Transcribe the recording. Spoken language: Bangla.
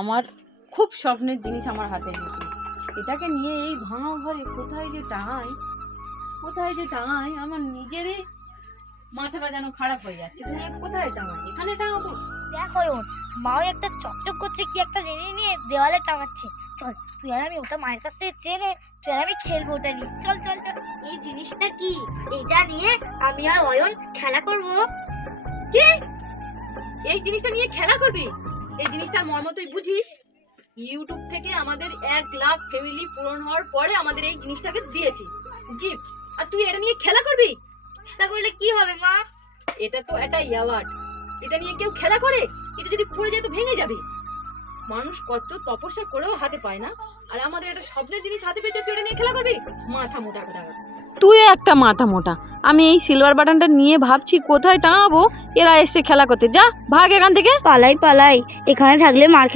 আমার খুব স্বপ্নের জিনিস আমার হাতে এসেছে। এটাকে নিয়ে এই ভাঙা ঘরে কোথায় যে টাঙাই আমার নিজেরই মাথাটা যেন খারাপ হয়ে যাচ্ছে। তুমি কোথায় টাঙাই? এখানে টাঙাবো? দেখ অয়ন, মাও একটা চকচক করছে কি একটা জিনিস নিয়ে দেওয়ালে টাঙাচ্ছে। চল তুই আর আমি ওটা মায়ের কাছ থেকে চেনে, তুই আর আমি খেলবো ওটা নিয়ে। চল চল চল। এই জিনিসটা কি? এটা নিয়ে আমি আর অয়ন খেলা করব। কি? এই জিনিসটা নিয়ে খেলা করবি? এই জিনিসটার মর্ম তুই বুঝিস? ইউটিউব থেকে আমাদের 1 লাখ ফ্যামিলি পূরণ হওয়ার পরে আমাদের এই জিনিসটাকে দিয়েছি গিফট, আর তুই এটা নিয়ে খেলা করবি? খেলা করলে কি হবে মা? এটা তো একটা অ্যাওয়ার্ড, এটা নিয়ে কেউ খেলা করে? এটা যদি পড়ে যায় তো ভেঙে যাবে। মানুষ কত তপস্যা করেও হাতে পায় না, আর আমাদের একটা স্বপ্নের জিনিস হাতে পেয়েছে, তুই এটা নিয়ে খেলা করবি? মাথা মোটা কথা। তুই একটা মাথা মোটা। আমি এই সিলভার বাটনটা নিয়ে ভাবছি কোথায় টাঙাবো, এরা এসে খেলা করতে। যা ভাগ এখান থেকে। পালাই পালাই, এখানে থাকলে মার খেতে